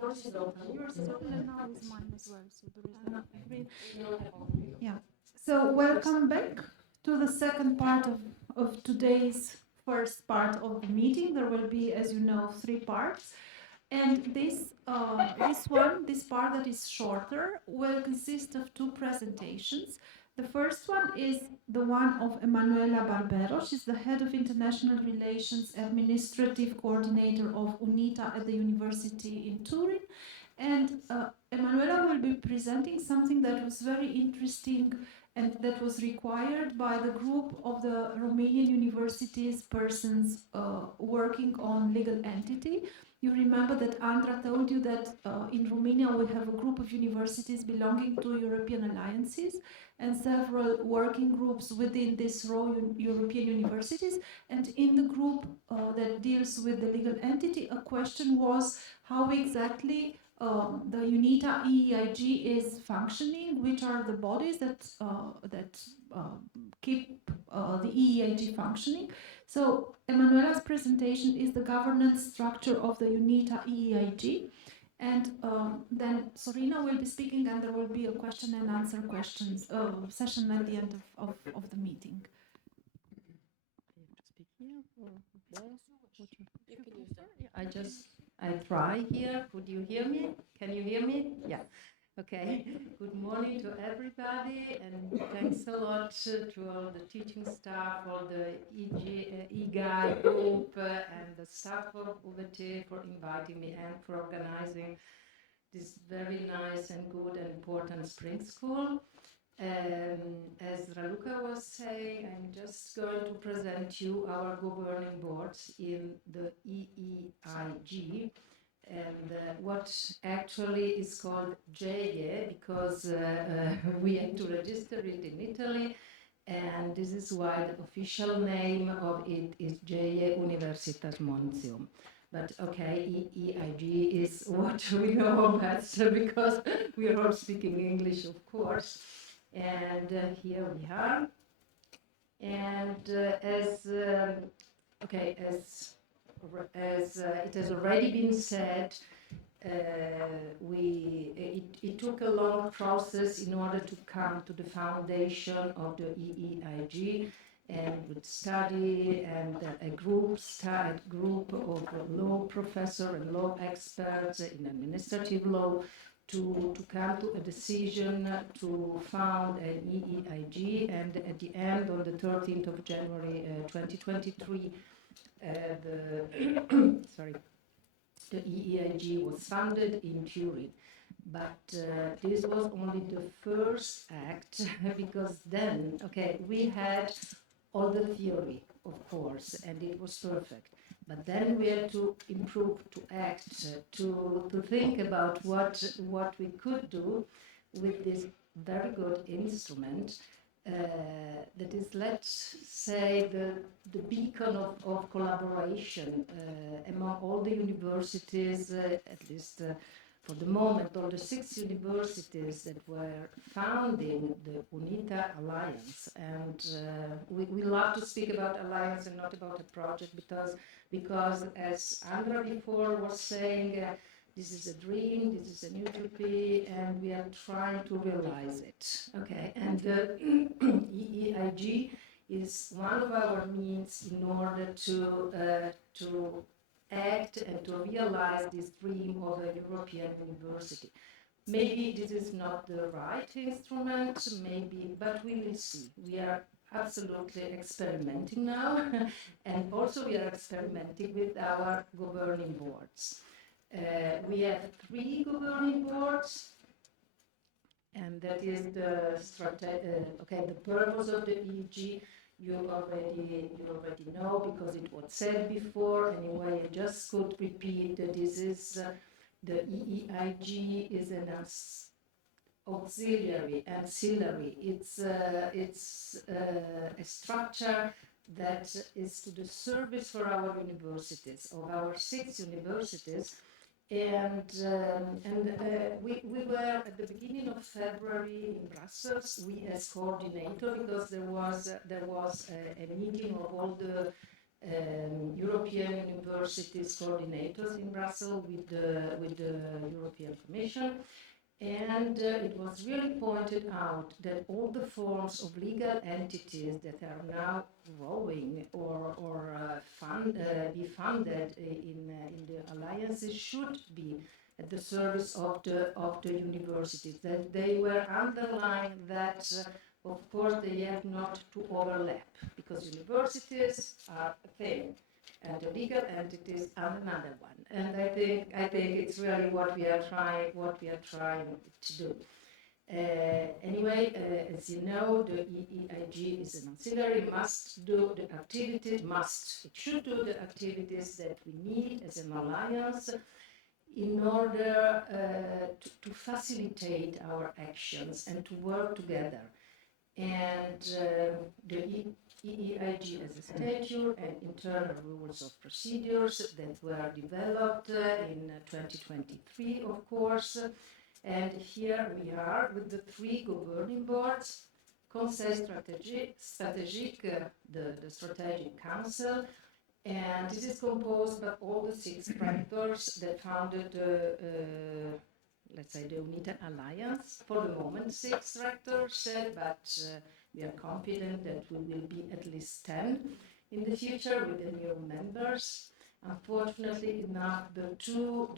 Yours is open and now is mine as well, so there is yeah. So welcome back to the second part of today's first part of the meeting. There will be, as you know, 3 parts. And this part that is shorter will consist of 2 presentations. The first one is the one of Emanuela Barbero. She's the head of international relations, administrative coordinator of UNITA at the University in Turin. And Emanuela will be presenting something that was very interesting and that was required by the group of the Romanian universities persons working on legal entity. You remember that Andra told you that in Romania we have a group of universities belonging to European alliances and several working groups within these European universities. And in the group that deals with the legal entity, a question was how exactly the UNITA EEIG is functioning, which are the bodies that keep the EEIG functioning. So Emanuela's presentation is the governance structure of the UNITA EEIG. And then Sorina will be speaking and there will be a question and answer session at the end of the meeting. I try here. Could you hear me? Can you hear me? Yeah. Okay. Good morning to everybody, and thanks a lot to all the teaching staff, all the EGAI group, and the staff of UVT for inviting me and for organizing this very nice and good and important spring school. As Raluca was saying, I'm just going to present you our governing boards in the EEIG, and what actually is called GEIE, because we had to register it in Italy, and this is why the official name of it is GEIE Universitas Montium. But okay, EEIG is what we know best because we are all speaking English, of course. And here we are. And as it has already been said, it took a long process in order to come to the foundation of the EEIG, and with study and a group of law professors and law experts in administrative law to come to a decision to found an EEIG, and at the end, on the 13th of January 2023, the EEIG was founded in Turin. But this was only the first act because then, we had all the theory, of course, and it was perfect. But then we had to improve, to act, to think about what we could do with this very good instrument that is, let's say, the beacon of collaboration among all the universities, at least for the moment, all the 6 universities that were founding the UNITA Alliance. And we love to speak about alliance and not about a project because as Andra before was saying, this is a dream, this is an utopia, and we are trying to realize it. Okay, and the EEIG is one of our means in order to act and to realize this dream of a European university. Maybe this is not the right instrument, but we will see. We are absolutely experimenting now, and also we are experimenting with our governing boards. We have 3 governing boards, and that is the purpose of the EEG. You already know because it was said before. Anyway, I just could repeat that this is the EEIG is an auxiliary. It's a structure that is to the service for our universities. Of our 6 universities, We were at the beginning of February in Brussels, we as coordinator, because there was a meeting of all the European universities coordinators in Brussels with the European Commission. And it was really pointed out that all the forms of legal entities that are now growing or be funded in the alliances should be at the service of the universities. That they were underlying that, of course, they have not to overlap, because universities are a thing and the legal entities are another one. And I think it's really what we are trying to do. Anyway, as you know, the EEIG is an auxiliary, it should do the activities that we need as an alliance in order to facilitate our actions and to work together. And the EEIG as a statute and internal rules of procedures that were developed in 2023, of course. And here we are with the 3 governing boards, Conseil Stratégique, the Strategic Council, and it is composed by all the 6 rectors that founded let's say the UNITA Alliance. For the moment 6 rectors, but we are confident that we will be at least 10 in the future with the new members. Unfortunately enough, the two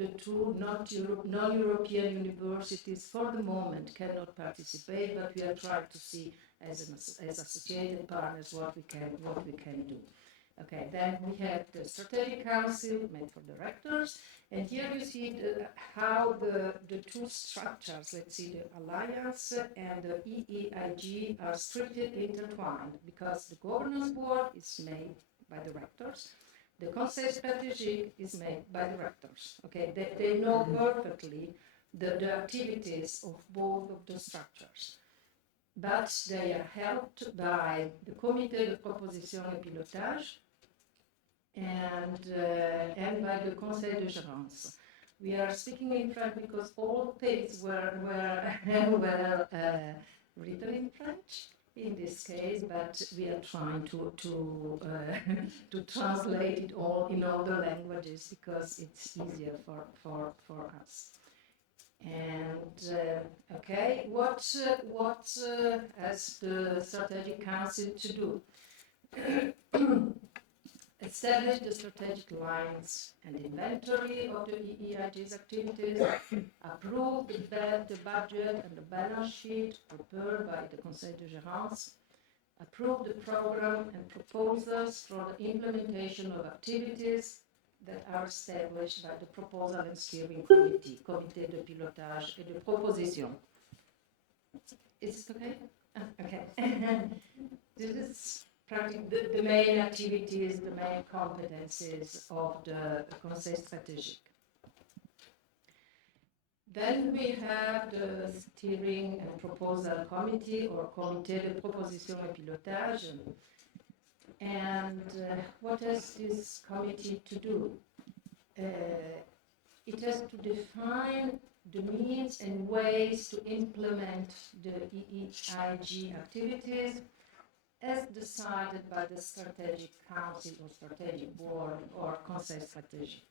non-European universities for the moment cannot participate, but we are trying to see as associated partners what we can do. Okay, then we have the Strategic Council made for directors, and here you see how the 2 structures, let's see, the Alliance and the EEIG, are strictly intertwined, because the Governance Board is made by the rectors, the Conseil Stratégique is made by the rectors. Okay, they know perfectly the activities of both of the structures, but they are helped by the Comité de Proposition et Pilotage and by the Conseil de Gérance. We are speaking in French because all things were written in French in this case, but we are trying to translate it all in all the languages because it's easier for us. And okay, what has the Strategic Council to do? Establish the strategic lines and inventory of the EEIG's activities, approve the budget and the balance sheet prepared by the Conseil de Gérance, approve the program and proposals for the implementation of activities that are established by the Proposal and Steering Committee, Comité de Pilotage et de Proposition. Is it okay? Okay. This is practically the main activities, the main competencies of the Conseil Stratégique. Then we have the Steering and Proposal Committee, or Comité de Proposition et Pilotage. And what has this committee to do? It has to define the means and ways to implement the EEIG activities as decided by the Strategic Council or Strategic Board or Conseil Stratégique.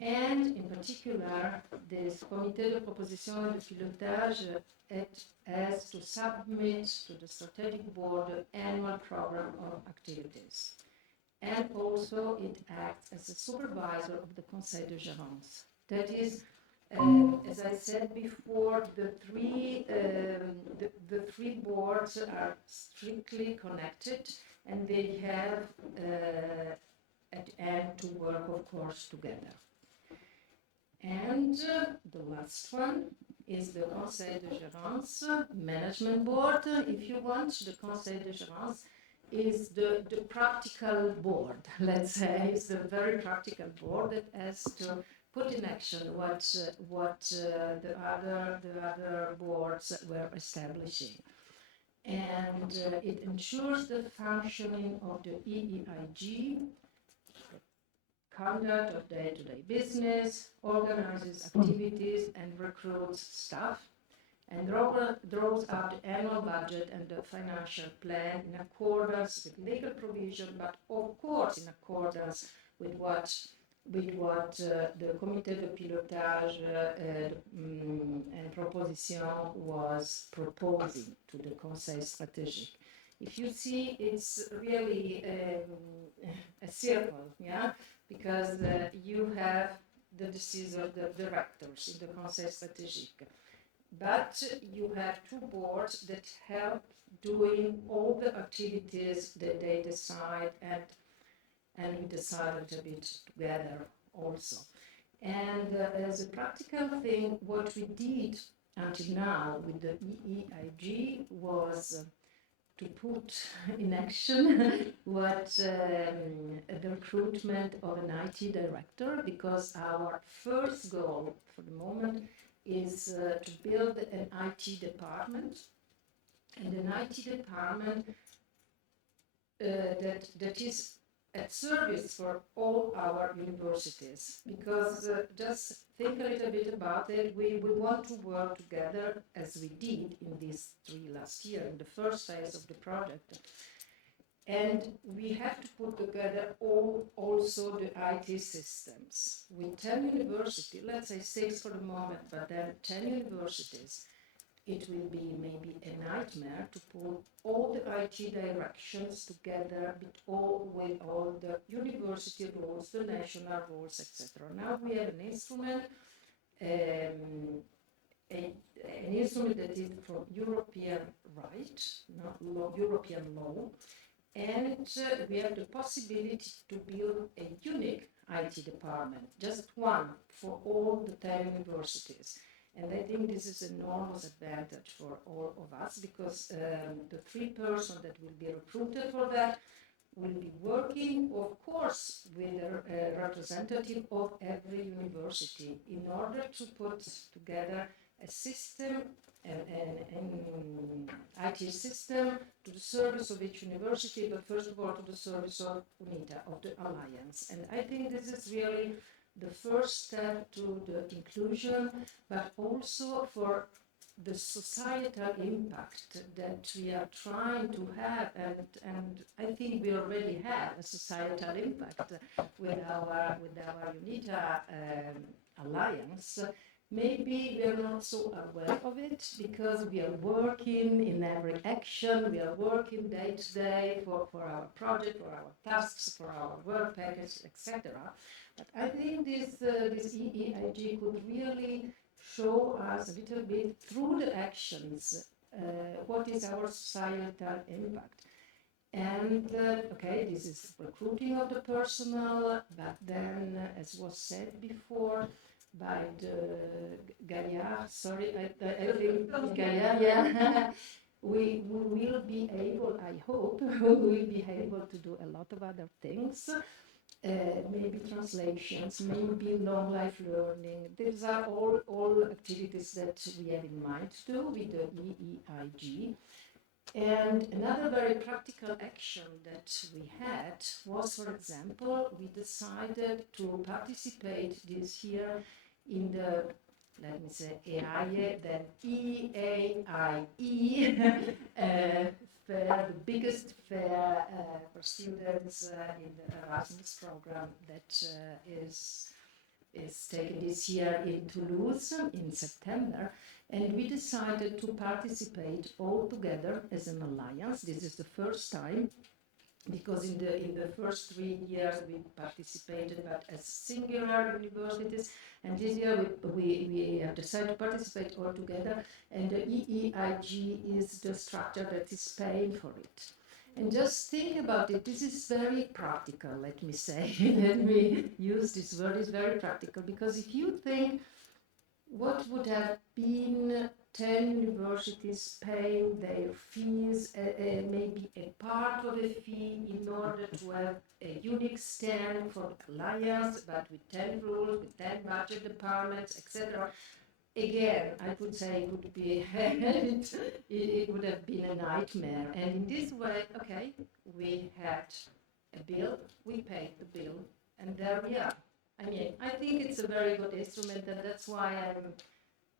And in particular, this Comité de Proposition et de Pilotage has to submit to the Strategic Board the annual program of activities. And also it acts as a supervisor of the Conseil de Gérance. That is, as I said before, the three boards are strictly connected, and they have at the end to work, of course, together. And the last one is the Conseil de Gérance Management Board, if you want. The Conseil de Gérance is the practical board, let's say. It's the very practical board that has to put in action what the other boards were establishing. And it ensures the functioning of the EEIG, conduct of day-to-day business, organizes activities and recruits staff, and draws up the annual budget and the financial plan in accordance with legal provision, but of course in accordance with what the Comité de Pilotage and Proposition was proposing to the Conseil Stratégique. If you see, it's really a circle, yeah, because you have the decision, the directors in the Conseil Stratégique, but you have two boards that help doing all the activities that they decide, and we decide a little bit together also. And as a practical thing, what we did until now with the EEIG was to put in action what the recruitment of an IT director, because our first goal for the moment is to build an IT department, and an IT department that is at service for all our universities, because just think a little bit about it, we want to work together as we did in these 3 last year, in the first phase of the project. And we have to put together also the IT systems. With 10 universities, let's say 6 for the moment, but then 10 universities, it will be maybe a nightmare to put all the IT directions together with all the university rules, the national rules, etc. Now we have an instrument, an instrument that is from European right, European law, and we have the possibility to build a unique IT department, just one for all the 10 universities. And I think this is an enormous advantage for all of us, because the 3 persons that will be recruited for that will be working, of course, with a representative of every university in order to put together a system, an IT system to the service of each university, but first of all to the service of UNITA, of the Alliance. And I think this is really the first step to the inclusion, but also for the societal impact that we are trying to have, and I think we already have a societal impact with our UNITA alliance. Maybe we are not so aware of it because we are working in every action, we are working day to day for our project, for our tasks, for our work package, etc. But I think this EEIG could really show us a little bit through the actions what is our societal impact. And okay, this is recruiting of the personnel, but then, as was said before by the Gaillard, sorry, I think Gaillard, yeah, we will be able, I hope, we will be able to do a lot of other things. Maybe translations, maybe long life learning. These are all activities that we have in mind to do with the EEIG. And another very practical action that we had was, for example, we decided to participate this year in the, let me say, EGAI, then EAIE fair, the biggest fair for students in the Erasmus program that is taken this year in Toulouse in September. And we decided to participate all together as an alliance. This is the first time, because in the first 3 years we participated but as singular universities, and this year we have decided to participate all together, and the EEIG is the structure that is paying for it. And just think about it, this is very practical, let me say. Let me use this word, it's very practical, because if you think what would have been 10 universities paying their fees, maybe a part of the fee in order to have a unique stand for alliance, but with 10 rules, with 10 budget departments, etc. Again, I could say it would be it would have been a nightmare. And in this way, okay, we had a bill, we paid the bill, And there we are. I mean, I think it's a very good instrument, and that's why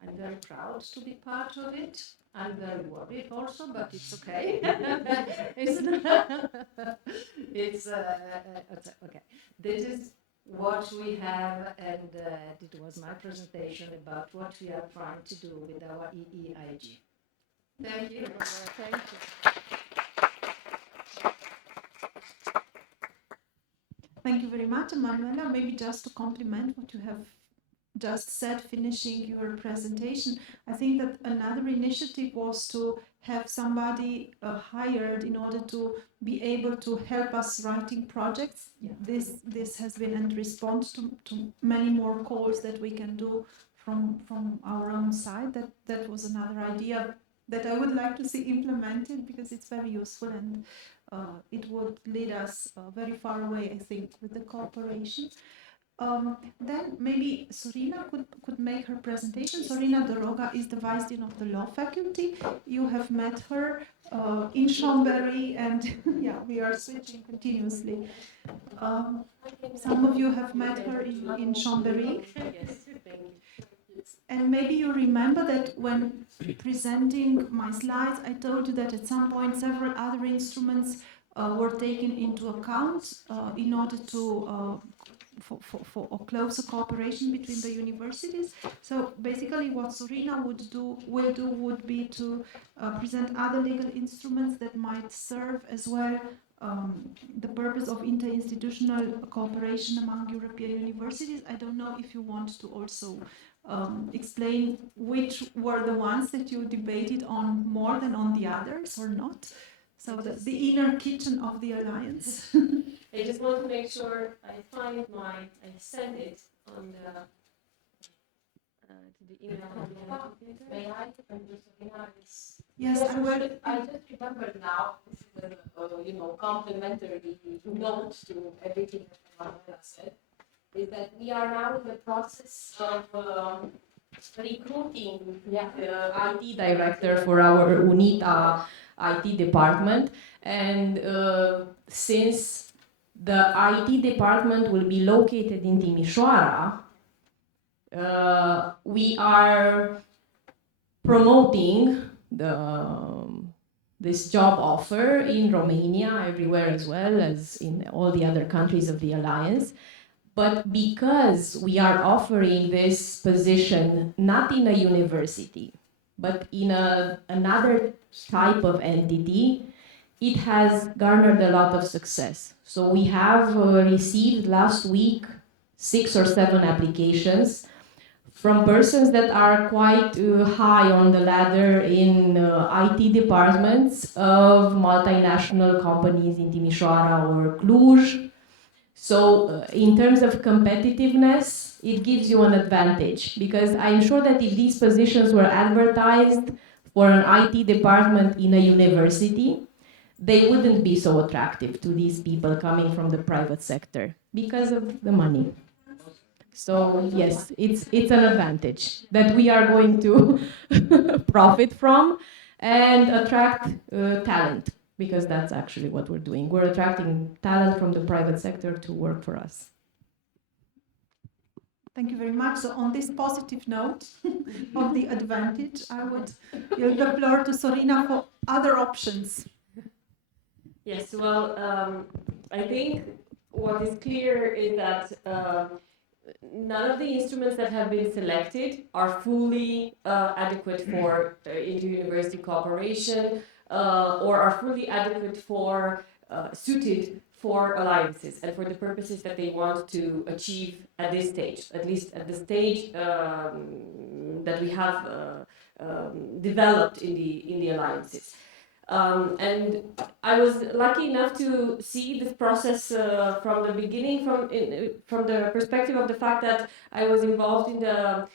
I'm very proud to be part of it. I'm very worried also, but it's okay. it's it's okay. This is what we have, and it was my presentation about what we are trying to do with our EEIG. Thank you. Thank you. Thank you very much, Manuela. Maybe just to complement what you have just said, finishing your presentation, I think that another initiative was to have somebody hired in order to be able to help us writing projects. Yeah. This has been in response to many more calls that we can do from our own side. That was another idea that I would like to see implemented, because it's very useful, and it would lead us very far away, I think, with the cooperation. Then maybe Sorina could make her presentation. Sorina Doroga is the Vice Dean of the Law Faculty. You have met her in Chambéry, and yeah, we are switching continuously. Some of you have met her in Chambéry. Yes, thank you. And maybe you remember that when presenting my slides, I told you that at some point several other instruments were taken into account in order to for a closer cooperation between the universities. So basically what Sorina would be to present other legal instruments that might serve as well the purpose of interinstitutional cooperation among European universities. I don't know if you want to also explain which were the ones that you debated on more than on the others or not. So the inner kitchen of the alliance. I just want to make sure I send it on to the email. May I? Yes, I will. I just remember now, this is a complimentary note to everything that Manuela said, is that we are now in the process of recruiting the IT director for our UNITA IT department, and since the IT department will be located in Timișoara, we are promoting this job offer in Romania, everywhere as well as in all the other countries of the alliance. But because we are offering this position not in a university, but in another type of entity, it has garnered a lot of success. So we have received last week 6 or 7 applications from persons that are quite high on the ladder in IT departments of multinational companies in Timișoara or Cluj. So in terms of competitiveness, it gives you an advantage, because I'm sure that if these positions were advertised for an IT department in a university, they wouldn't be so attractive to these people coming from the private sector because of the money. So yes, it's an advantage that we are going to profit from and attract talent, because that's actually what we're doing. We're attracting talent from the private sector to work for us. Thank you very much. So on this positive note of the advantage, I would yield the floor to Sorina for other options. Yes, well, I think what is clear is that none of the instruments that have been selected are fully adequate for inter-university cooperation or are fully adequate for suited for alliances and for the purposes that they want to achieve at this stage, at least at the stage that we have developed in the alliances. And I was lucky enough to see this process from the beginning, from the perspective of the fact that I was involved in the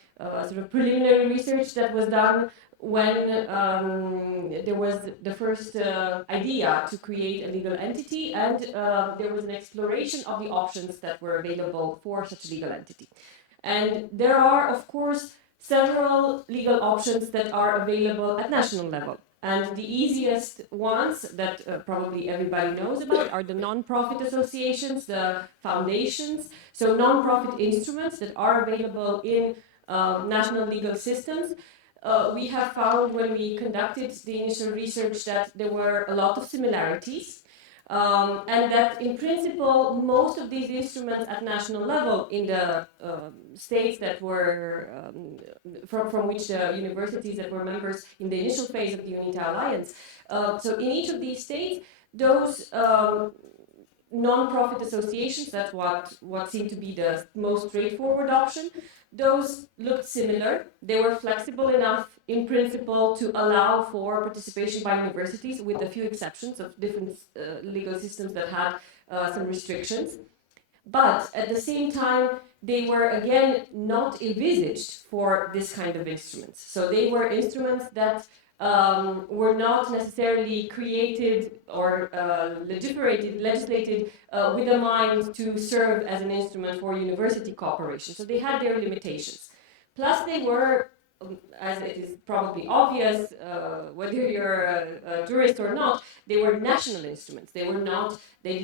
sort of preliminary research that was done when there was the first idea to create a legal entity, and there was an exploration of the options that were available for such a legal entity. And there are, of course, several legal options that are available at national level. And the easiest ones that probably everybody knows about are the non-profit associations, the foundations, so non-profit instruments that are available in national legal systems. We have found when we conducted the initial research that there were a lot of similarities. And that in principle, most of these instruments at national level in the states that were, from which the universities that were members in the initial phase of the UNITA alliance, so in each of these states, those non-profit associations, that's what seemed to be the most straightforward option, those looked similar. They were flexible enough in principle to allow for participation by universities, with a few exceptions of different legal systems that had some restrictions. But at the same time, they were again not envisaged for this kind of instruments. So they were instruments that were not necessarily created or legislated with a mind to serve as an instrument for university cooperation. So they had their limitations. Plus, they were, as it is probably obvious, whether you're a tourist or not, they were national instruments. They did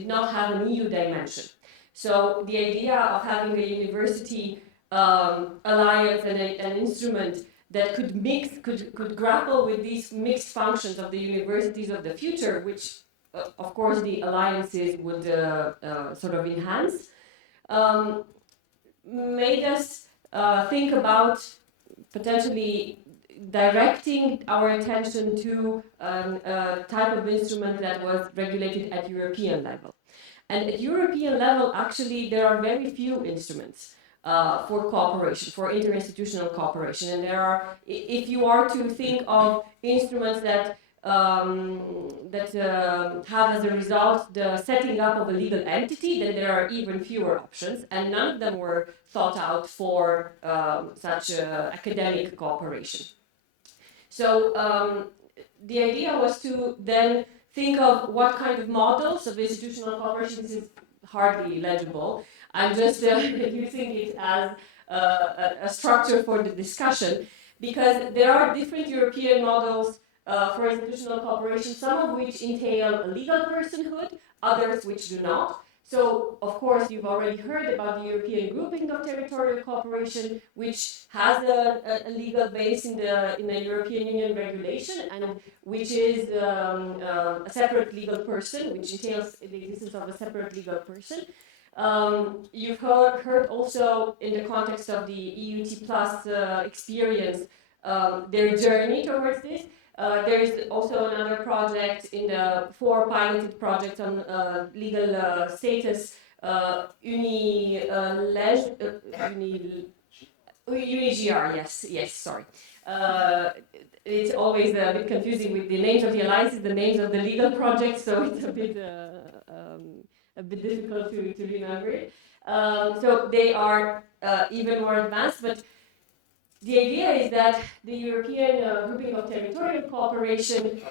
not have an EU dimension. So the idea of having a university alliance and an instrument that could grapple with these mixed functions of the universities of the future, which of course the alliances would sort of enhance, made us think about potentially directing our attention to a type of instrument that was regulated at European level. And at European level, actually, there are very few instruments for cooperation, for interinstitutional cooperation. And there are, if you are to think of instruments that have as a result the setting up of a legal entity, then there are even fewer options, and none of them were thought out for such academic cooperation. So the idea was to then think of what kind of models of institutional cooperation. This is hardly legible. I'm just using it as a structure for the discussion, because there are different European models for institutional cooperation, some of which entail a legal personhood, others which do not. So, of course, you've already heard about the European grouping of territorial cooperation, which has a legal base in the European Union regulation, and which is a separate legal person, which entails the existence of a separate legal person. You've heard also in the context of the EUT Plus experience their journey towards this. There is also another project in the 4 piloted projects on legal status, UNIGR, yes, sorry. It's always a bit confusing with the names of the alliances, the names of the legal projects, so it's a bit difficult to remember it. So they are even more advanced, but the idea is that the European grouping of territorial cooperation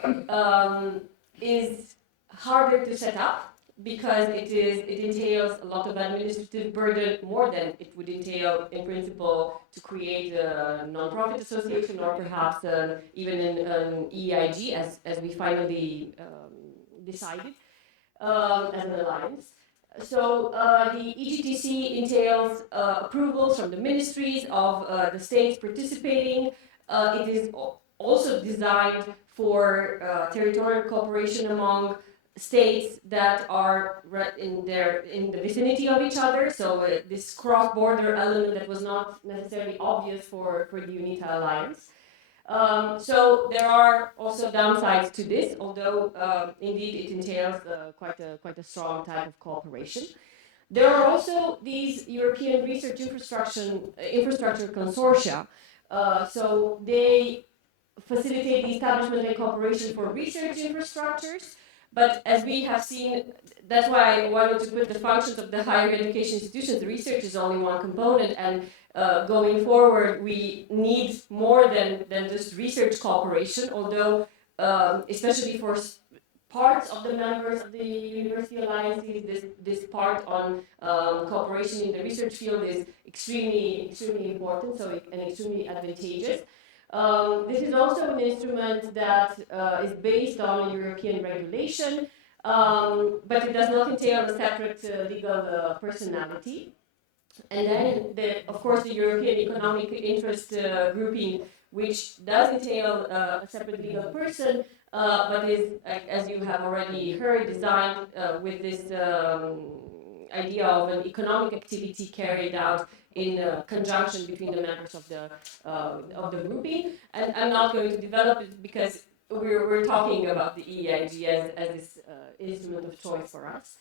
is harder to set up, because it entails a lot of administrative burden, more than it would entail in principle to create a non-profit association, or perhaps even an EIG, as we finally decided, as an alliance. So the EGTC entails approvals from the ministries of the states participating. It is also designed for territorial cooperation among states that are in the vicinity of each other. So this cross-border element that was not necessarily obvious for the UNITA alliance. So there are also downsides to this, although indeed it entails quite a strong type of cooperation. There are also these European research infrastructure consortia. So they facilitate the establishment and cooperation for research infrastructures. But as we have seen, that's why I wanted to put the functions of the higher education institutions. The research is only one component, and going forward, we need more than just research cooperation, although especially for parts of the members of the university alliances, this part on cooperation in the research field is extremely important, and extremely advantageous. This is also an instrument that is based on a European regulation, but it does not entail a separate legal personality. And then, of course, the European Economic Interest Grouping, which does entail a separate legal person, but is, as you have already heard, designed with this idea of an economic activity carried out in conjunction between the members of the grouping. And I'm not going to develop it because we're talking about the EIG as this instrument of choice for us.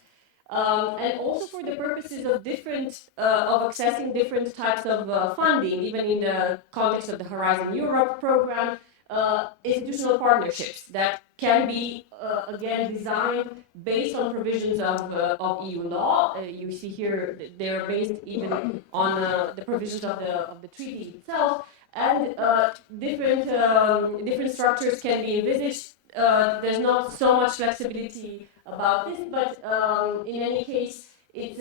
And also for the purposes of accessing different types of funding, even in the context of the Horizon Europe program, institutional partnerships that can be again designed based on provisions of EU law. You see here they're based even on the provisions of the treaty itself, and different structures can be envisaged. There's not so much flexibility about this, but in any case, it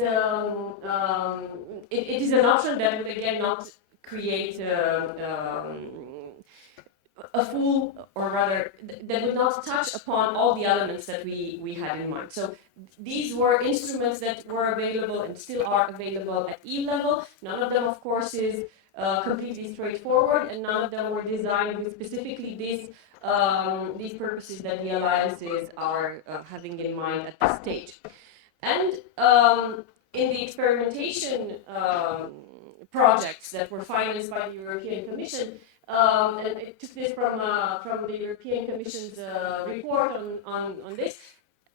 is an option that would again not create a full, or rather, that would not touch upon all the elements that we had in mind. So these were instruments that were available and still are available at EU level. None of them, of course, is completely straightforward, and none of them were designed with specifically these purposes that the alliances are having in mind at this stage. And in the experimentation projects that were financed by the European Commission, and it took this from the European Commission's report on this.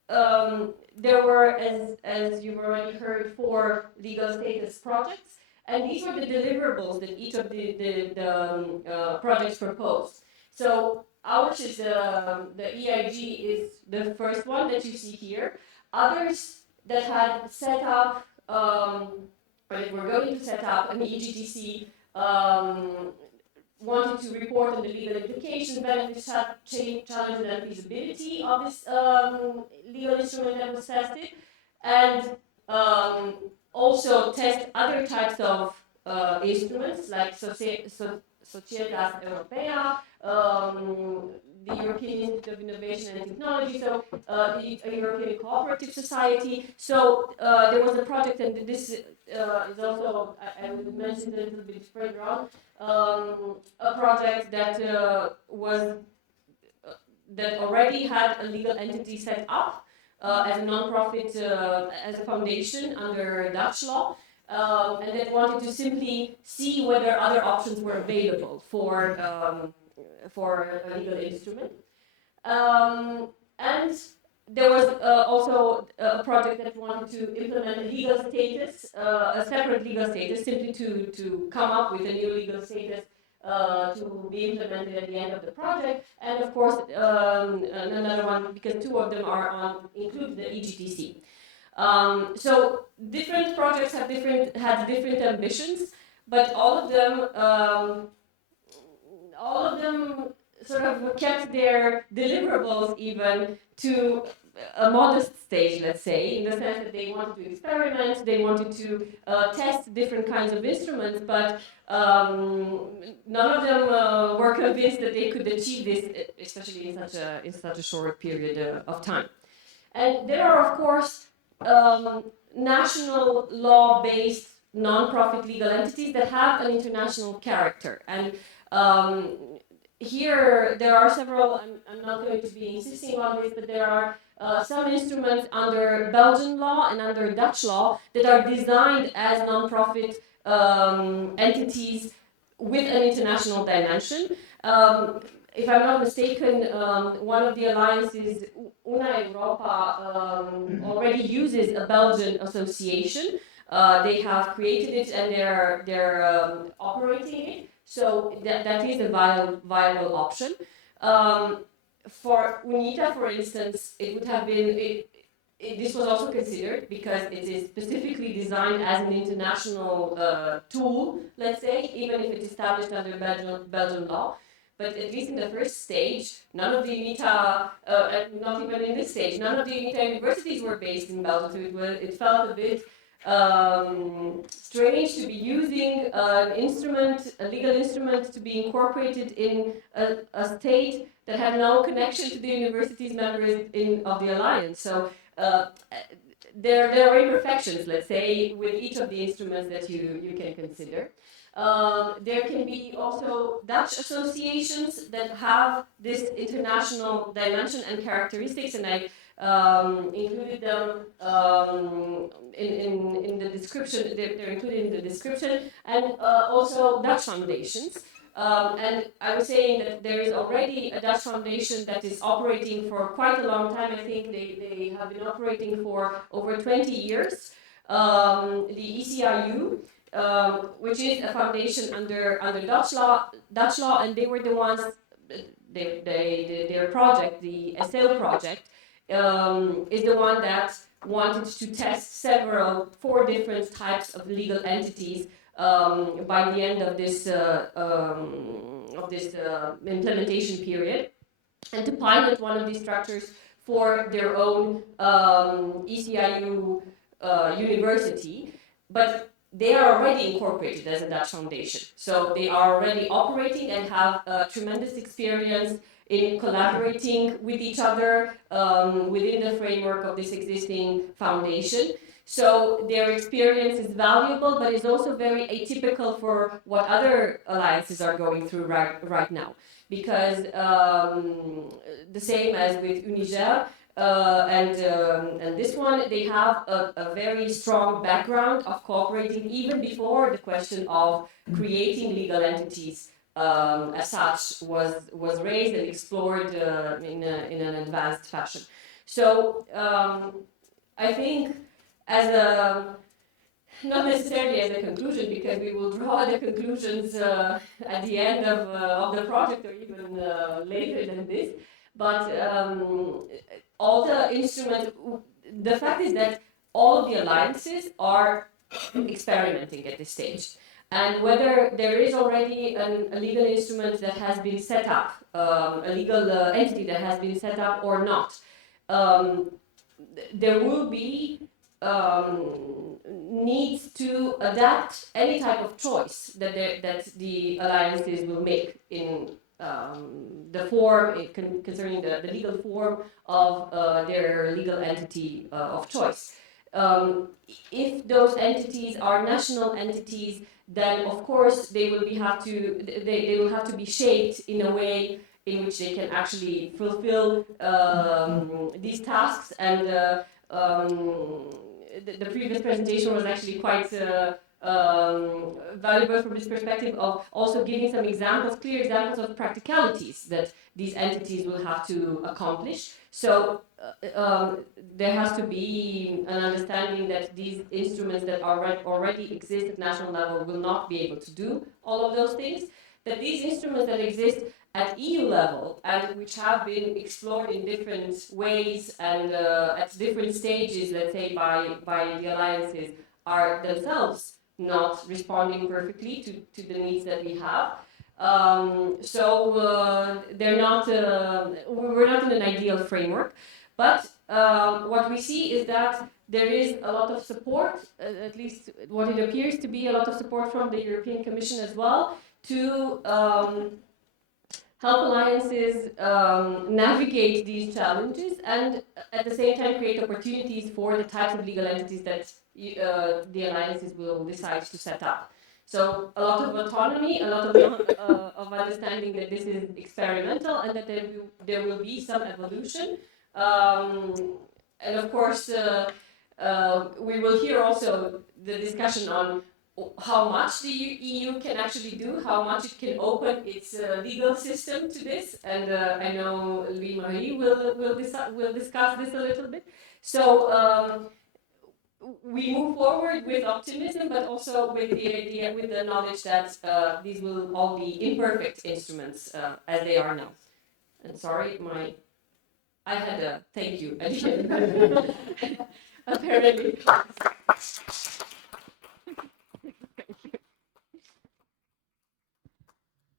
There were, as you've already heard, 4 legal status projects, and these were the deliverables that each of the projects proposed. So ours is the EIG is the first one that you see here. Others that had set up, or that were going to set up an EGTC, wanted to report on the legal implications, benefits, challenges, and feasibility of this legal instrument that was tested, and also test other types of instruments like Societas Europea, the European Institute of Innovation and Technology, so the European Cooperative Society. So there was a project, and this is also, I will mention a little bit further on, a project that that already had a legal entity set up as a non-profit, as a foundation under Dutch law, and that wanted to simply see whether other options were available for a legal instrument. And there was also a project that wanted to implement a legal status, a separate legal status, simply to come up with a new legal status to be implemented at the end of the project. And of course, another one, because 2 of them include the EGTC. So different projects had different ambitions, but all of them sort of kept their deliverables even to a modest stage, let's say, in the sense that they wanted to experiment, they wanted to test different kinds of instruments, but none of them were convinced that they could achieve this, especially in such a short period of time. And there are, of course, national law-based non-profit legal entities that have an international character. And here there are several, I'm not going to be insisting on this, but there are some instruments under Belgian law and under Dutch law that are designed as non-profit entities with an international dimension. If I'm not mistaken, one of the alliances, Una Europa, already uses a Belgian association. They have created it and they're operating it. So that is a viable option. For UNITA, for instance, it would have been, this was also considered because it is specifically designed as an international tool, let's say, even if it's established under Belgian law. But at least in the first stage, none of the UNITA, not even in this stage, none of the UNITA universities were based in Belgium. So it felt a bit strange to be using an instrument, a legal instrument, to be incorporated in a state that had no connection to the university's members of the alliance. So there are imperfections, let's say, with each of the instruments that you can consider. There can be also Dutch associations that have this international dimension and characteristics, and I included them in the description. They're included in the description, and also Dutch foundations. And I was saying that there is already a Dutch foundation that is operating for quite a long time. I think they have been operating for over 20 years. The ECIU, which is a foundation under Dutch law, and they were the ones. Their project, the SEO project, is the one that wanted to test four different types of legal entities by the end of this implementation period, and to pilot one of these structures for their own ECIU university, but they are already incorporated as a Dutch foundation. So they are already operating and have tremendous experience in collaborating with each other within the framework of this existing foundation. So their experience is valuable, but is also very atypical for what other alliances are going through right now. Because the same as with UNITA, and this one, they have a very strong background of cooperating even before the question of creating legal entities as such was raised and explored in an advanced fashion. So I think not necessarily as a conclusion, because we will draw the conclusions at the end of the project, or even later than this, but all the instruments, the fact is that all of the alliances are experimenting at this stage. And whether there is already a legal instrument that has been set up, a legal entity that has been set up or not, there will be needs to adapt any type of choice that the alliances will make in the form, concerning the legal form of their legal entity of choice. If those entities are national entities, then of course they will have to be shaped in a way in which they can actually fulfill these tasks. And the previous presentation was actually quite valuable from this perspective of also giving some examples, clear examples of practicalities that these entities will have to accomplish. So there has to be an understanding that these instruments that already exist at national level will not be able to do all of those things, that these instruments that exist at EU level and which have been explored in different ways and at different stages, let's say by the alliances, are themselves not responding perfectly to the needs that we have. So they're not, we're not in an ideal framework, but what we see is that there is a lot of support, at least what it appears to be a lot of support from the European Commission as well, to help alliances navigate these challenges and at the same time create opportunities for the types of legal entities that the alliances will decide to set up. So a lot of autonomy, a lot of understanding that this is experimental and that there will be some evolution. And of course, we will hear also the discussion on how much the EU can actually do, how much it can open its legal system to this, and I know Louis-Marie will discuss this a little bit. So we move forward with optimism, but also with the idea, with the knowledge that these will all be imperfect instruments as they are now. And sorry, I had a thank you at the end. Apparently.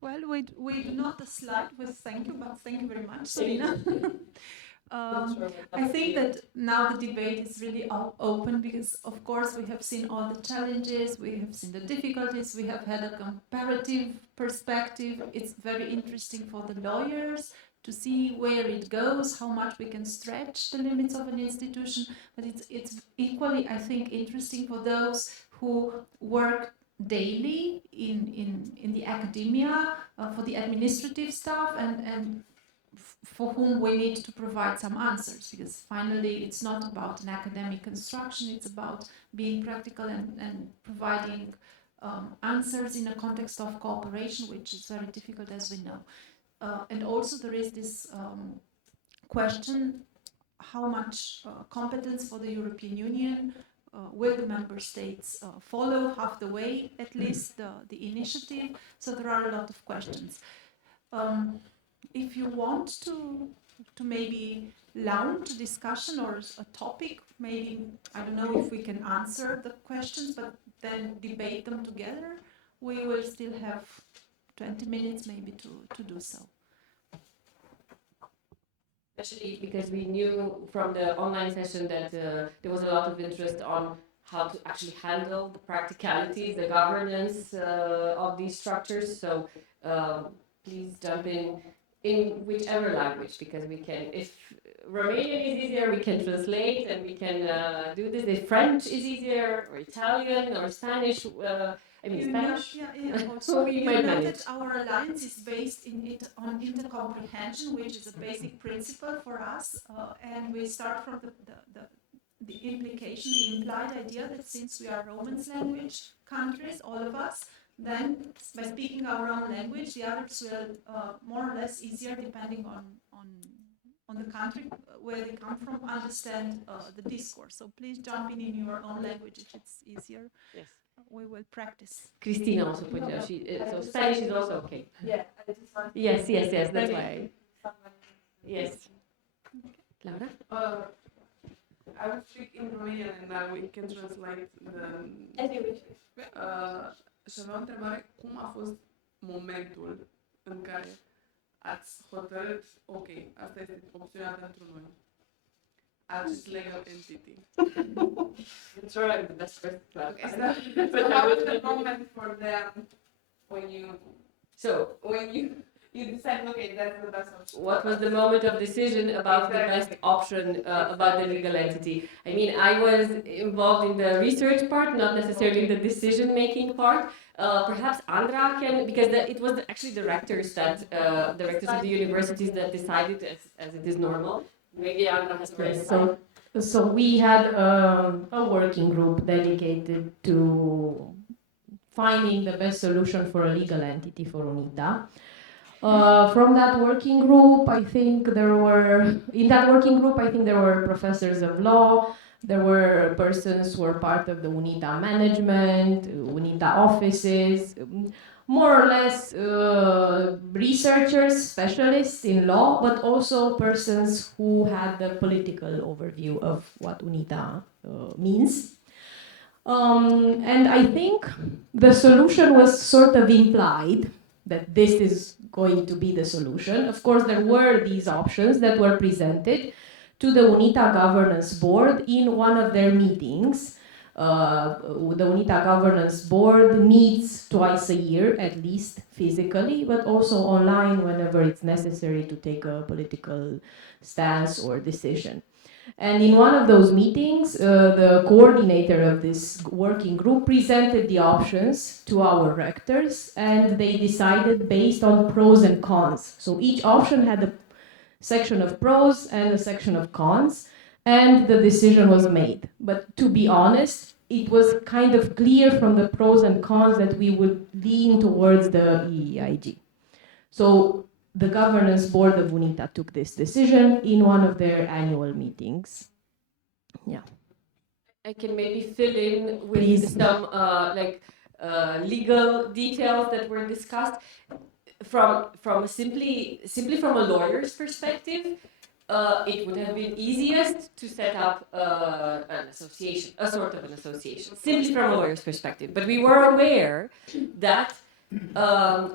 Well, we do not a slide with thank you, but thank you very much, Selina. I think that now the debate is really open because, of course, we have seen all the challenges, we have seen the difficulties, we have had a comparative perspective. It's very interesting for the lawyers to see where it goes, how much we can stretch the limits of an institution, but it's equally, I think, interesting for those who work daily in the academia, for the administrative staff, and for whom we need to provide some answers, because finally it's not about an academic construction, it's about being practical and providing answers in a context of cooperation, which is very difficult, as we know. And also there is this question, how much competence for the European Union will the member states follow half the way, at least the initiative? So there are a lot of questions. If you want to maybe launch a discussion or a topic, maybe, I don't know if we can answer the questions, but then debate them together, we will still have 20 minutes maybe to do so. Especially because we knew from the online session that there was a lot of interest on how to actually handle the practicalities, the governance of these structures. So please jump in whichever language, because we can, if Romanian is easier, we can translate and we can do this. If French is easier, or Italian, or Spanish, Spanish. Also, we you might know manage. that our alliance is based on intercomprehension, which is a basic principle for us, and we start from the implication, the implied idea that since we are Romance language countries, all of us, then by speaking our own language, the others will more or less easier, depending on the country where they come from, understand the discourse. So please jump in your own language if it's easier. Yes. We will practice. Christina also put down. So Spanish is also okay. Yeah, I just want to. Yes. That's why. Yes. Laura? I will speak in Romanian and then we can translate the. Și aveam o întrebare, cum a fost momentul în care ați hotărât, ok, asta este opțiunea pentru noi, acest legal entity. It's alright, the best first class. Okay, so how was the moment for them when you decided, okay, that's the best option? What was the moment of decision about the best option about the legal entity? I mean, I was involved in the research part, not necessarily in the decision-making part. Perhaps Andra can, because it was actually the rectors of the universities that decided, as it is normal. Maybe Andra has more insight. So we had a working group dedicated to finding the best solution for a legal entity for UNITA. From that working group, I think there were professors of law, there were persons who were part of the UNITA management, UNITA offices, more or less researchers, specialists in law, but also persons who had the political overview of what UNITA means. And I think the solution was sort of implied, that this is going to be the solution. Of course, there were these options that were presented to the UNITA Governance Board in one of their meetings. The UNITA Governance Board meets twice a year, at least physically, but also online whenever it's necessary to take a political stance or decision. And in one of those meetings, the coordinator of this working group presented the options to our rectors, and they decided based on pros and cons. So each option had a section of pros and a section of cons, and the decision was made. But to be honest, it was kind of clear from the pros and cons that we would lean towards the EEIG. So the governance board of UNITA took this decision in one of their annual meetings. Yeah. I can maybe fill in with Please. some legal details that were discussed from simply from a lawyer's perspective. It would have been easiest to set up an association, a sort of an association, simply from a lawyer's perspective. But we were aware that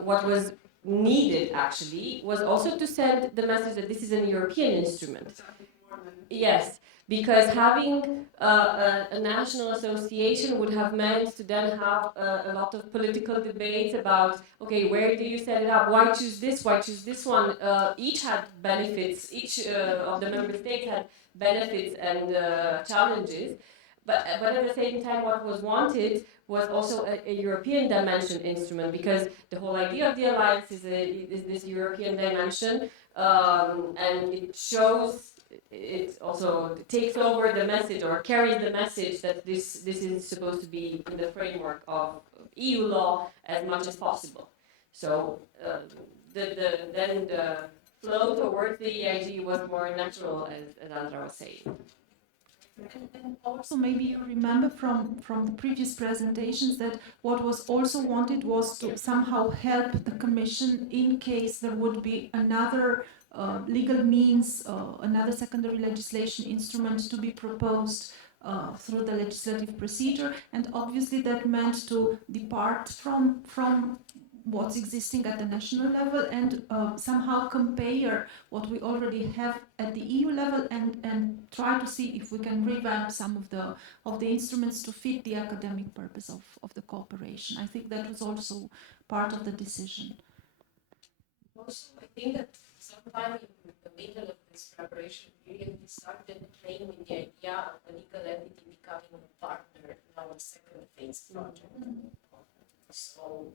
what was needed actually was also to send the message that this is an European instrument. Yes, because having a national association would have meant to then have a lot of political debates about, okay, where do you set it up? Why choose this? Why choose this one? Each had benefits. Each of the member states had benefits and challenges. But at the same time, what was wanted was also a European dimension instrument, because the whole idea of the alliance is this European dimension, and it shows, it also takes over the message or carries the message that this is supposed to be in the framework of EU law as much as possible. So then the flow towards the EIG was more natural, as Andra was saying. And also, maybe you remember from the previous presentations that what was also wanted was to somehow help the Commission in case there would be another legal means, another secondary legislation instrument to be proposed through the legislative procedure. And obviously that meant to depart from what's existing at the national level and somehow compare what we already have at the EU level and try to see if we can revamp some of the instruments to fit the academic purpose of the cooperation. I think that was also part of the decision. Also, I think that sometime in the middle of this preparation period, we started playing with the idea of the legal entity becoming a partner in our second phase project. So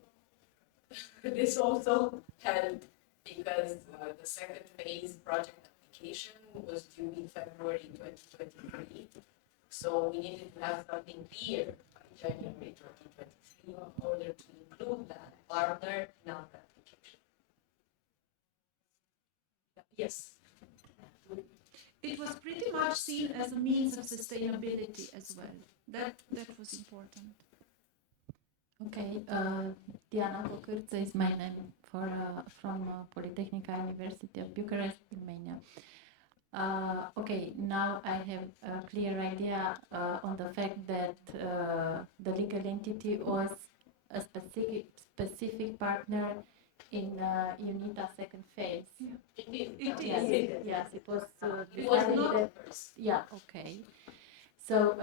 this also helped because the second phase project application was due in February 2023. So we needed to have something clear by January 2023 in order to include that partner in our application. Yes. It was pretty much seen as a means of sustainability as well. That was important. Okay, Diana Kokyrtsa is my name from Polytechnica University of Bucharest, Romania. Okay, now I have a clear idea on the fact that the legal entity was a specific partner in UNITA second phase. Yes, it was. It was not the first. Yeah, okay. So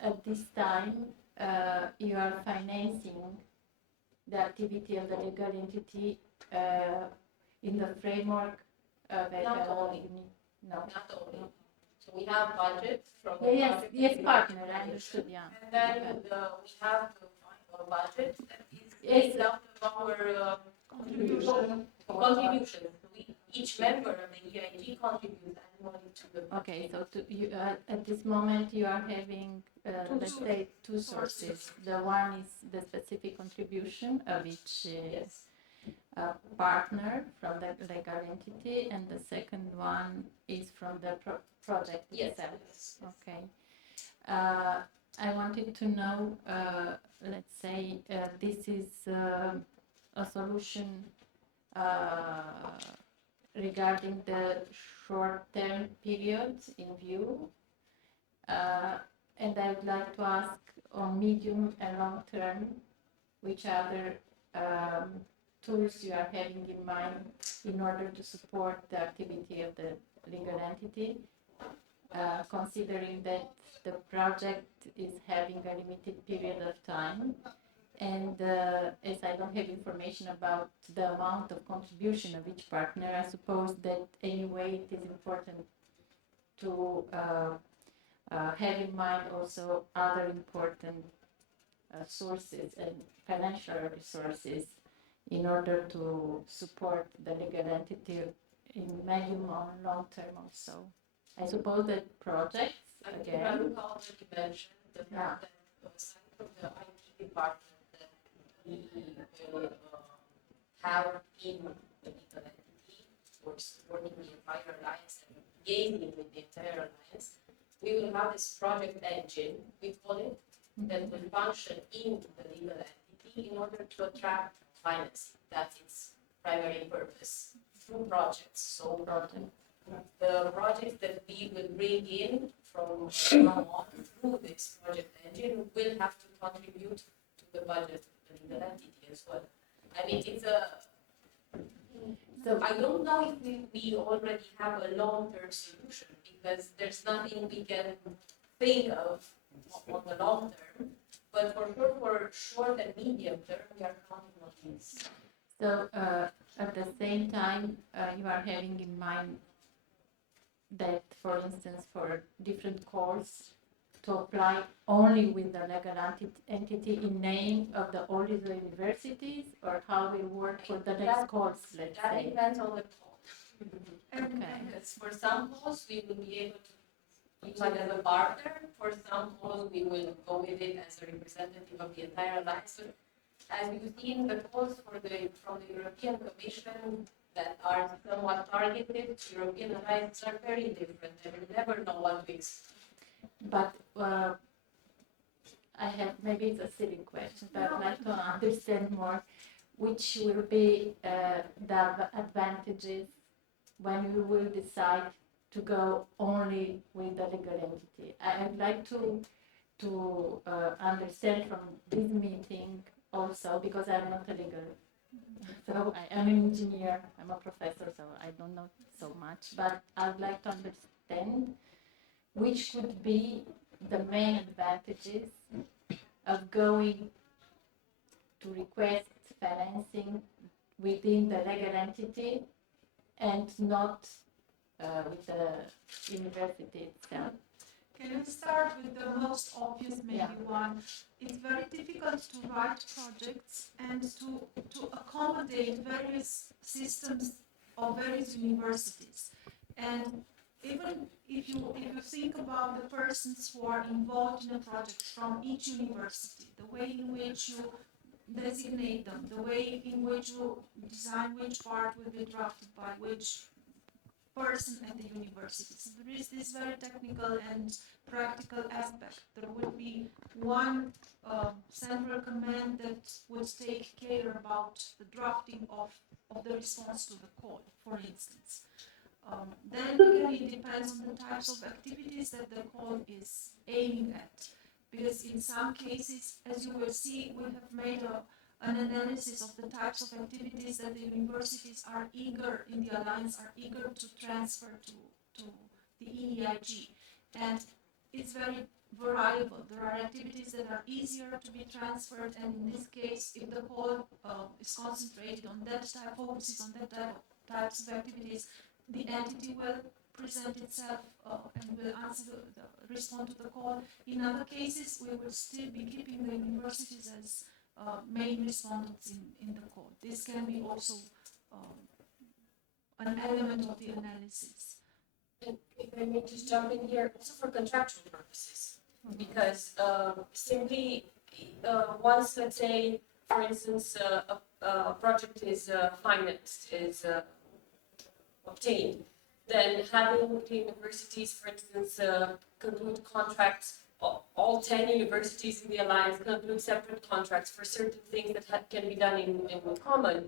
at this time, you are financing the activity of the legal entity in the framework of Not only. No. Not only. So we have budget from the Yes, project yes, partner, I understood, yeah. and then we have to find a budget that is based out of our contribution. Each member of the EIG contributes annually to the budget. Okay, so you, at this moment you are having, let's say, two sources. The one is the specific contribution of each partner from the legal entity, and the second one is from the project itself. Yes. Okay. I wanted to know, let's say, this is a solution regarding the short-term periods in view, and I would like to ask on medium and long-term, which other tools you are having in mind in order to support the activity of the legal entity, considering that the project is having a limited period of time, and as I don't have information about the amount of contribution of each partner, I suppose that anyway it is important to have in mind also other important sources and financial resources in order to support the legal entity in medium or long term also. I suppose that projects, again, I would already mention the fact that some of the IT department that we will have in the legal entity for supporting the entire alliance and engaging with the entire alliance, we will have this project engine, we call it, that will function in the legal entity in order to attract financing. That's its primary purpose through projects. So the projects that we will bring in from now on through this project engine will have to contribute to the budget of the legal entity as well. I mean, it's a So I don't know if we already have a long-term solution because there's nothing we can think of on the long term. But for sure, for short and medium term, we are counting on this. So at the same time, you are having in mind that, for instance, for different calls, to apply only with the legal entity in name of all the universities, or how will work for the next calls, let's That say? depends on the call. Okay. Because for some calls, we will be able to use it as a partner. For some calls, we will go with it as a representative of the entire alliance. But as we've seen, the calls from the European Commission that are somewhat targeted to European alliances are very different, and we never know what to expect. But I have, maybe it's a silly question, but I'd like to understand more which will be the advantages when we will decide to go only with the legal entity. I'd like to understand from this meeting also, because I'm not a legal. So I'm an engineer, I'm a professor, so I don't know so much, but I'd like to understand which could be the main advantages of going to request financing within the legal entity and not with the university itself. Can you start with the most obvious, maybe Yeah. one? It's very difficult to write projects and to accommodate various systems of various universities. And even if you think about the persons who are involved in a project from each university, the way in which you designate them, the way in which you design which part will be drafted by which person at the university. So there is this very technical and practical aspect. There would be one central command that would take care about the drafting of the response to the call, for instance. Then again, it depends on the types of activities that the call is aiming at. Because in some cases, as you will see, we have made an analysis of the types of activities that the universities are eager, in the alliance, are eager to transfer to the EEIG. And it's very variable. There are activities that are easier to be transferred, and in this case, if the call is concentrated on that type, focuses on that types of activities, the entity will present itself and will respond to the call. In other cases, we will still be keeping the universities as main respondents in the call. This can be also an element of the analysis. And if I may just jump in here, also for contractual purposes, because simply once, let's say, for instance, a project is financed, is obtained, then having the universities, for instance, conclude contracts, all 10 universities in the alliance conclude separate contracts for certain things that can be done in common,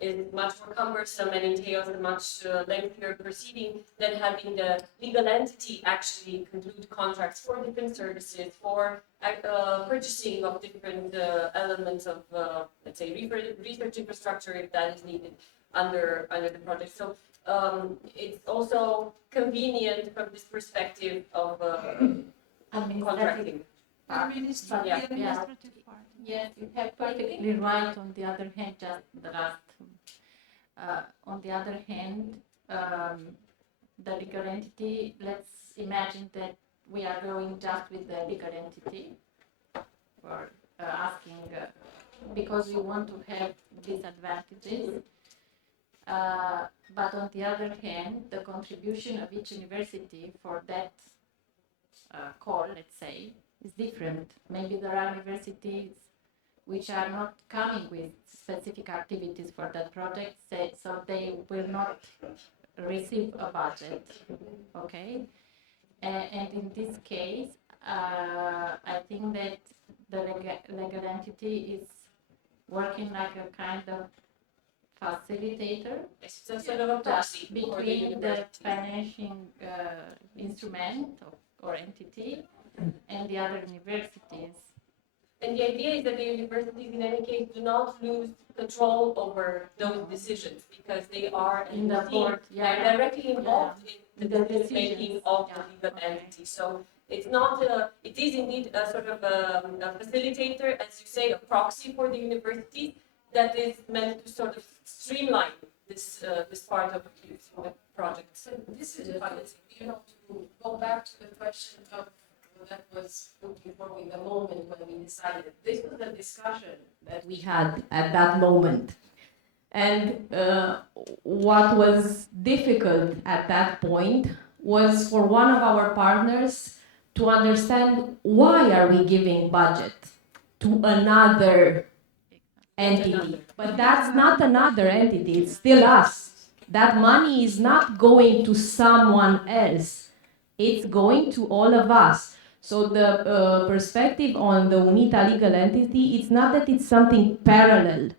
is much more cumbersome and entails a much lengthier proceeding than having the legal entity actually conclude contracts for different services, for purchasing of different elements of, let's say, research infrastructure if that is needed under the project. So it's also convenient from this perspective of contracting. Administrative part. Yes, you have perfectly right. On the other hand, just the last. On the other hand, the legal entity, let's imagine that we are going just with the legal entity for asking, because we want to have these advantages. But on the other hand, the contribution of each university for that call, let's say, is different. Maybe there are universities which are not coming with specific activities for that project, so they will not receive a budget, okay? And in this case, I think that the legal entity is working like a kind of facilitator, It's a sort of a proxy between the financing instrument or entity and the other universities. And the idea is that the universities, in any case, do not lose control over those decisions because they are In the board, they're directly involved in the decision making decisions. of Yeah, the legal okay. entity. So it's not it is indeed a sort of a facilitator, as you say, a proxy for the universities that is meant to sort of streamline this part of the project. So this is to go back to the question of that was put before in the moment when we decided. This was a discussion that we had at that moment. And what was difficult at that point was for one of our partners to understand why are we giving budget to another entity. But that's not another entity, it's still us. That money is not going to someone else. It's going to all of us. So the perspective on the UNITA legal entity, it's not that it's something parallel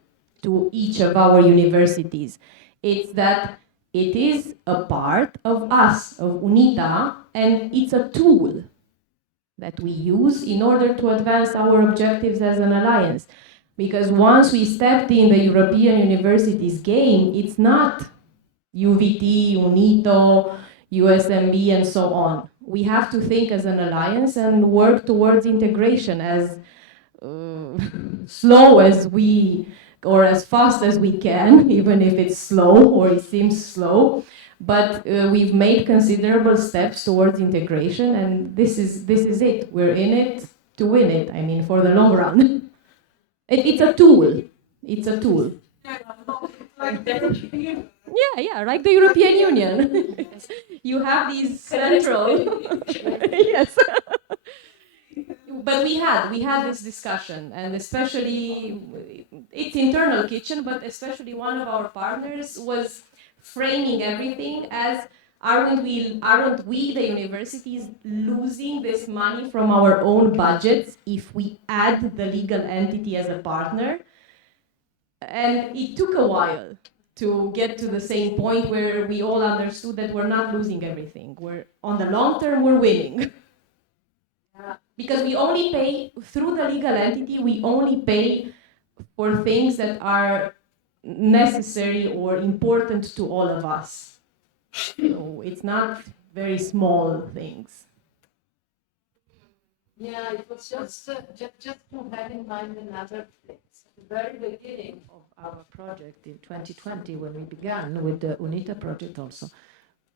to each of our universities. It's that it is a part of us, of UNITA, and it's a tool that we use in order to advance our objectives as an alliance. Because once we stepped in the European universities game, it's not UVT, UNITO, USMB, and so on. We have to think as an alliance and work towards integration as slow as we, or as fast as we can, even if it's slow or it seems slow. But we've made considerable steps towards integration, and this is it. We're in it to win it. I mean, for the long run. It's a tool. It's a tool. Yeah, like the European Union. You have these central. Yes. But we had this discussion, and especially it's internal kitchen, but especially one of our partners was framing everything as aren't we the universities losing this money from our own budgets if we add the legal entity as a partner? And it took a while to get to the same point where we all understood that we're not losing everything. We're on the long term, we're winning. Because we only pay, through the legal entity, we only pay for things that are necessary or important to all of us. So it's not very small things. Yeah, it was just to have in mind another thing. At the very beginning of our project in 2020, when we began with the UNITA project also,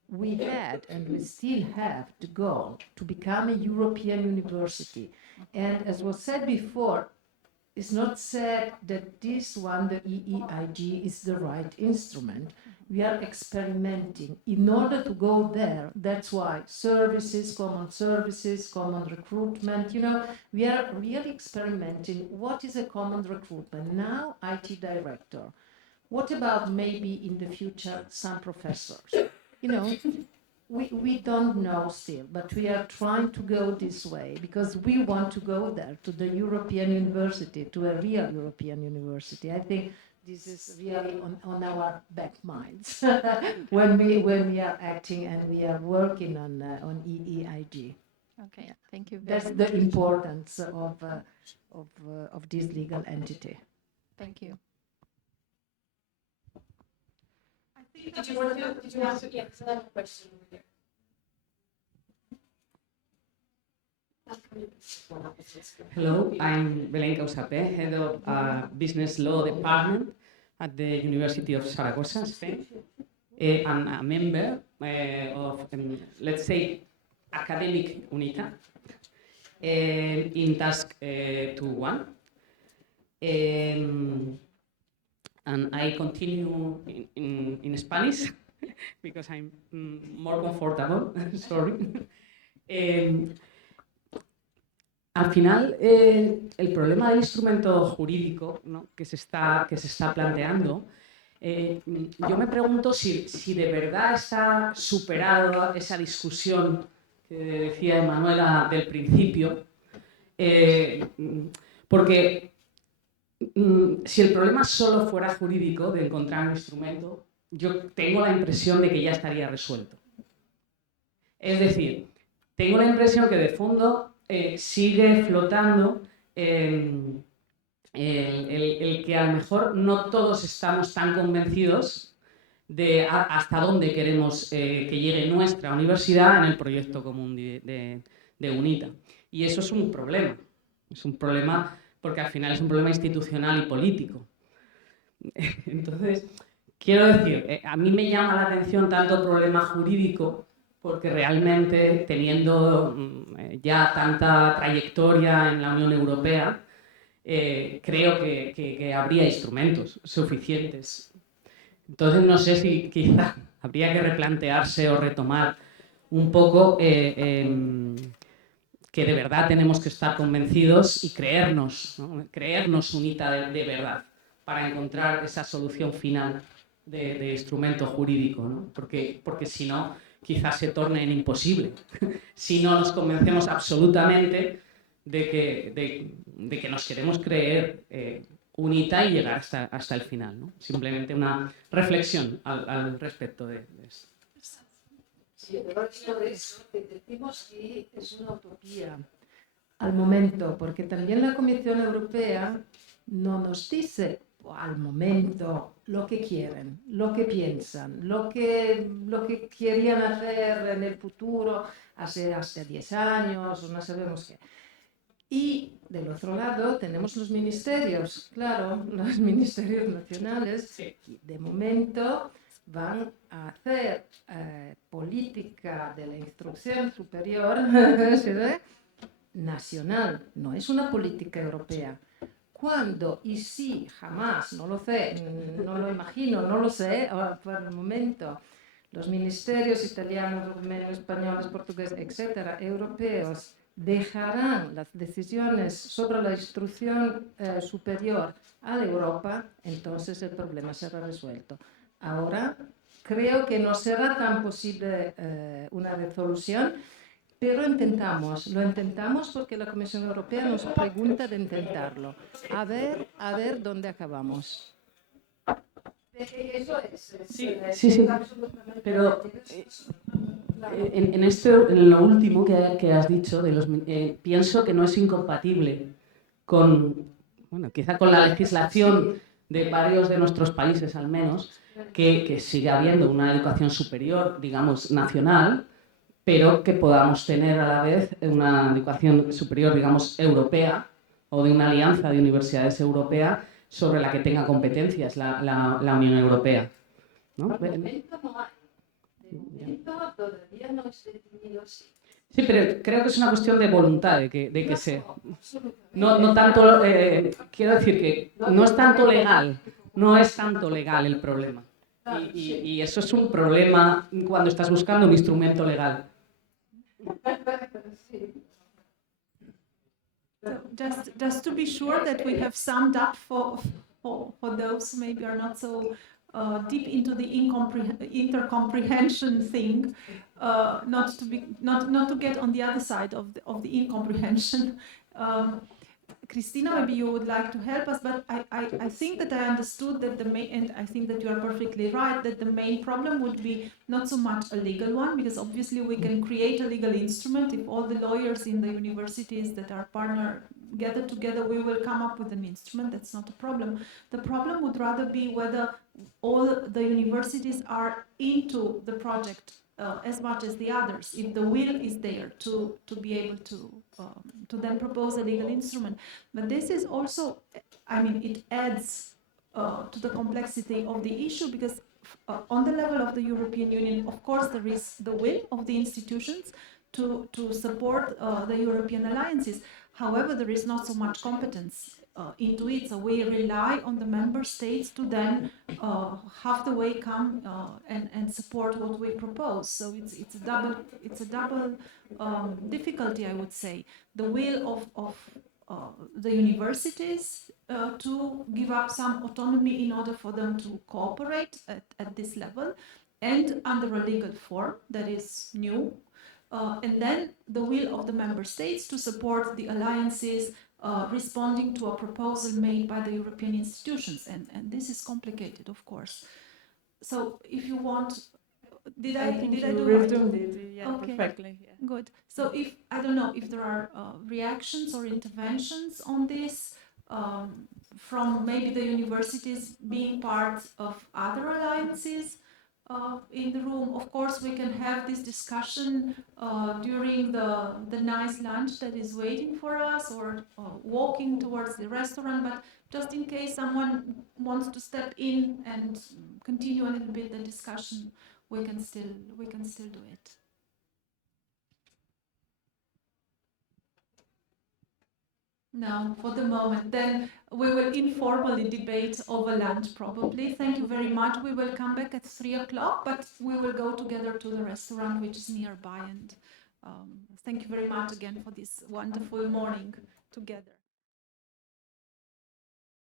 we had and we still have the goal to become a European university. And as was said before, it's not said that this one, the EEIG, is the right instrument. We are experimenting. In order to go there, that's why services, common recruitment, we are really experimenting. What is a common recruitment? Now, IT director. What about maybe in the future, some professors? We don't know still, but we are trying to go this way because we want to go there, to the European university, to a real European university. I think this is really on our back minds when we are acting and we are working on EEIG. Okay, thank you. That's the importance of this legal entity. Thank you. Did you ask? Yeah, there's another question over there. Hello, I'm Belén Causape, head of Business Law Department at the University of Zaragoza, Spain, and a member of, let's say, academic UNITA in Task 2.1. And I continue in Spanish because I'm more comfortable, sorry. Al final, el problema del instrumento jurídico, ¿no?, que se está planteando, yo me pregunto si de verdad está superada esa discusión que decía Emanuela del principio, porque si el problema solo fuera jurídico, de encontrar un instrumento, yo tengo la impresión de que ya estaría resuelto. Es decir, tengo la impresión que de fondo sigue flotando el que a lo mejor no todos estamos tan convencidos de hasta dónde queremos que llegue nuestra universidad en el proyecto común de UNITA. Y eso es un problema. Es un problema porque al final es un problema institucional y político. Entonces, quiero decir, a mí me llama la atención tanto el problema jurídico, porque realmente teniendo ya tanta trayectoria en la Unión Europea, creo que habría instrumentos suficientes. Entonces, no sé si quizá habría que replantearse o retomar un poco que de verdad tenemos que estar convencidos y creernos, ¿no? Creernos UNITA de verdad para encontrar esa solución final de instrumento jurídico, ¿no? Porque si no, quizás se torne en imposible. Si no nos convencemos absolutamente de que nos queremos creer UNITA y llegar hasta el final, ¿no? Simplemente una reflexión al respecto de esto. Sí, pero sobre eso decimos que es una utopía al momento, porque también la Comisión Europea no nos dice al momento lo que quieren, lo que piensan, lo que querían hacer en el futuro hace 10 años, o no sabemos qué. Y del otro lado tenemos los ministerios, claro, los ministerios nacionales, de momento van a hacer política de la instrucción superior nacional, no es una política europea. ¿Cuándo y si? Jamás, no lo sé, no lo imagino, no lo sé por el momento. Los ministerios italianos, españoles, portugueses, etcétera, europeos, dejarán las decisiones sobre la instrucción superior a la Europa, entonces el problema será resuelto. Ahora, creo que no será tan posible una resolución, pero lo intentamos porque la Comisión Europea nos pregunta de intentarlo. A ver dónde acabamos. Eso es. Sí. Pero en lo último que has dicho, pienso que no es incompatible con, bueno, quizá con la legislación de varios de nuestros países al menos, que sigue habiendo una educación superior, digamos, nacional, pero que podamos tener a la vez una educación superior, digamos, europea o de una alianza de universidades europea sobre la que tenga competencias la Unión Europea, ¿no? De momento no hay. De momento todavía no es definido así. Sí, pero creo que es una cuestión de voluntad, de que sea. No tanto, quiero decir que no es tanto legal el problema. Y eso es un problema cuando estás buscando un instrumento legal. So just to be sure that we have summed up for those who maybe are not so deep into the intercomprehension thing, not to get on the other side of the incomprehension. Christina, maybe you would like to help us, but I think that I understood that the main, and I think that you are perfectly right, that the main problem would be not so much a legal one, because obviously we can create a legal instrument. If all the lawyers in the universities that are partner gather together, we will come up with an instrument. That's not a problem. The problem would rather be whether all the universities are into the project as much as the others, if the will is there to be able to then propose a legal instrument. But this is also, I mean, it adds to the complexity of the issue, because on the level of the European Union, of course, there is the will of the institutions to support the European alliances. However, there is not so much competence into it, so we rely on the member states to then half the way come and support what we propose. So it's a double difficulty, I would say. The will of the universities to give up some autonomy in order for them to cooperate at this level, and under a legal form that is new. And then the will of the member states to support the alliances responding to a proposal made by the European institutions. And this is complicated, of course. So if you want, Did I think did I you do right? resumed it, yeah, Okay. perfectly. Yeah. Good. So if, I don't know if there are reactions or interventions on this from maybe the universities being part of other alliances in the room. Of course, we can have this discussion during the nice lunch that is waiting for us, or walking towards the restaurant, but just in case someone wants to step in and continue a little bit the discussion, we can still do it. No, for the moment. Then we will informally debate over lunch probably. Thank you very much. We will come back at 3 o'clock, but we will go together to the restaurant which is nearby. And thank you very much again for this wonderful morning together.